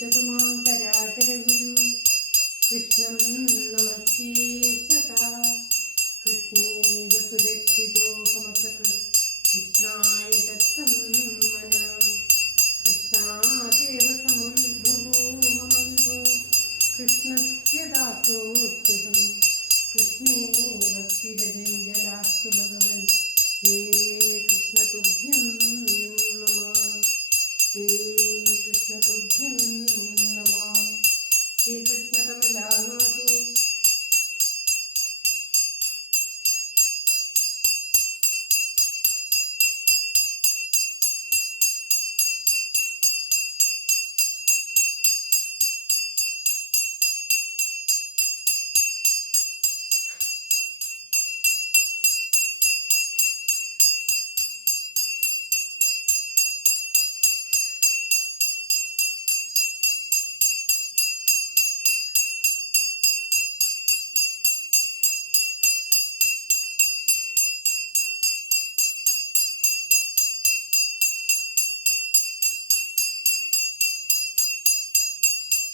പശ്യതു മാം ചരാചരഗുരു കൃഷ്ണം നമസ്യേ സദാ. കൃഷ്ണേന സുരക്ഷിതോഹമസകൃത് കൃഷ്ണായ ദത്തം മനഃ. കൃഷ്ണാദേവ സമുദ്ഭവോ മമ വിഭോ കൃഷ്ണസ്യ ദാസോऽസ്മ്യഹം. കൃഷ്ണേ ഭക്തിരഞ്ജലാസ്തു ഭഗവൻ. ഹേ കൃഷ്ണ തുഭ്യം നമഃ. ഹേ കൃഷ്ണ തുഭ്യം നമഃ. ഹേ കൃഷ്ണ കമലാനാഥോ.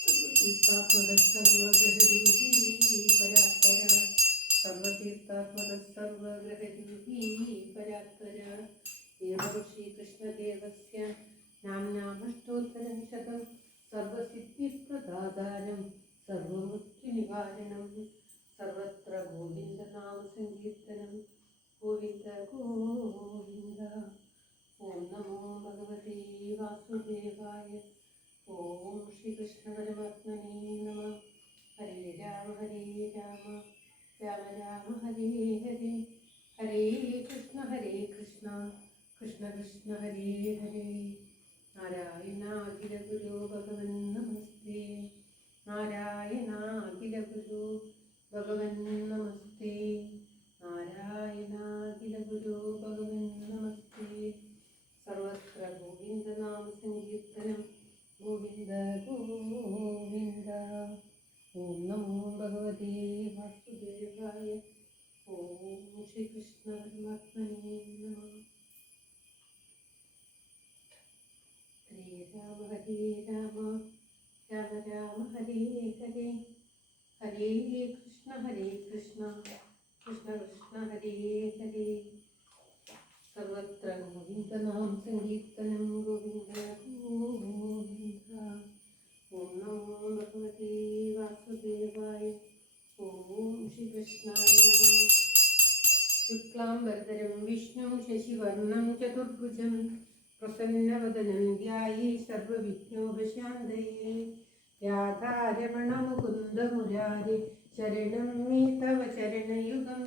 സർവതീർത്ഥാത്മകസർവഗ്രഹരൂപീ പരാത്പര. സർവതീർത്ഥാത്മകസർവഗ്രഹരൂപീ പരാത്പര. ഏവം ശ്രീകൃഷ്ണദേവസ്യ നാമ്നാമഷ്ടോത്തരം ശതം. സർവസിദ്ധിപ്രദാതാരം സർവമൃത്യുനിവാരണം. സർവത്ര ഗോവിന്ദനാമസങ്കീർത്തനം. ഗോവിന്ദ ഗോവിന്ദ. ഓം നമോ ഭഗവതേ വാസുദേവായ. ഓം ശ്രീകൃഷ്ണ പരമാത്മനേ നമഃ. ഹരേ രാമ രാമ രാമ ഹരേ ഹരേ. ഹരേ കൃഷ്ണ കൃഷ്ണ കൃഷ്ണ ഹരേ ഹരേ. നാരായണാഖില ഗുരു ഭഗവൻ നമസ്തേ. നാരായണാഖില ഗുരു ഭഗവൻ നമസ്തേ. നാരായണാഖില ഗുരു ഭഗവൻ നമസ്തേ. സർവത്ര ഗോവിന്ദനാമ സങ്കീർത്തനം. ഗോവിന്ദ ഗോവിന്ദ. ഓം നമോ ഭഗവതേ വാസുദേവായ. ഓം ശ്രീകൃഷ്ണ പരമാത്മനേ നമഃ. ഹരേ രാമ രാമ രാമ ഹരേ ഹരേ. ഹരേ കൃഷ്ണ കൃഷ്ണ കൃഷ്ണ ഹരേ ഹരേ. സർവത്ര ഗോവിന്ദനാമ സങ്കീർത്തനം. ഗോവിന്ദ ഗോവിന്ദ. ഓം നമോ ഭഗവതേ വാസുദേവായ. ഓം ശ്രീകൃഷ്ണായ നമഃ. ശുക്ലാംബരധരം വിഷ്ണും ശശിവർണം ചതുർഭുജം പ്രസന്നവദനം ധ്യായേത് സർവവിഘ്നോപശാന്തയേ. രാധാരമണ മുകുന്ദ മുരാരി ശരണം മേ തവ ചരണയുഗം.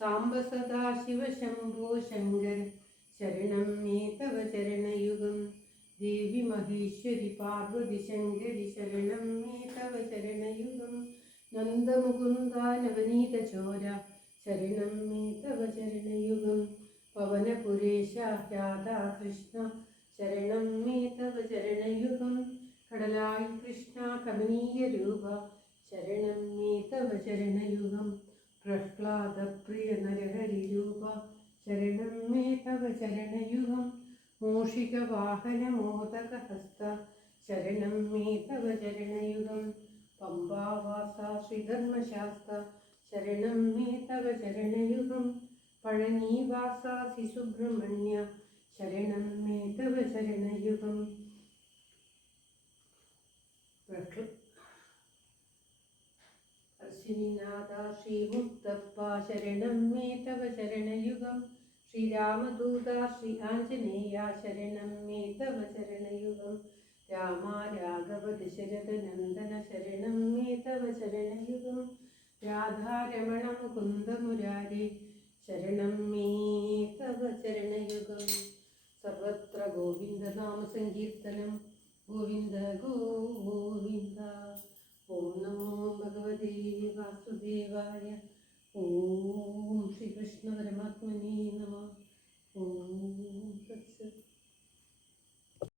സാംബ സദാശിവ ശംഭോ ശങ്കര ശരണം മേ തവ ചരണയുഗം. ദേവി മഹേശ്വരി പാർവതി ശങ്കരി ശരണം മേ തവ ചരണയുഗം. നന്ദമുകുന്ദ നവനീത ചോര ശരണം മേ തവ ചരണയുഗം. പവനപുരേശ രാധാകൃഷ്ണ ശരണം മേ തവ ചരണയുഗം. കടലായി കൃഷ്ണ കമനീയ രൂപ ശരണം മേ തവ ചരണയുഗം. പ്രഹ്ലാദപ്രിയ നരഹരി രൂപ ശരണം മേ തവ ചരണയുഗം. മൂഷികവാഹന മോദകഹസ്ത ശരണം മേ തവ ചരണയുഗം. പമ്പാവാസ ശ്രീധർമ്മശാസ്ത്ര ശരണം മേ തവ ചരണയുഗം. പഴനീവാസ സുബ്രഹ്മണ്യ ശരണം മേ തവ ചരണയുഗം. അശ്വിനിനാഥ ശ്രീമുക്തപ്പ ശരണം മേ തവ ചരണയുഗം. ശ്രീരാമദൂത ശ്രീ ആഞ്ജനേയ ശരണം മേ തവ ചരണയുഗം. രാമ രാഘവ ദശരഥ നന്ദന ശരണം മേ തവ ചരണയുഗം. രാധാരമണ മുകുന്ദ മുരാരി ശരണം മേ തവ ചരണയുഗം. സർവത്ര ഗോവിന്ദനാമ സങ്കീർത്തനം. ഗോവിന്ദ ഗോവിന്ദ. ഓം നമോ ഭഗവതേ വാസുദേവായ. ഓം ശ്രീകൃഷ്ണ പരമാത്മനേ നമഃ. ഓം തത്സത്.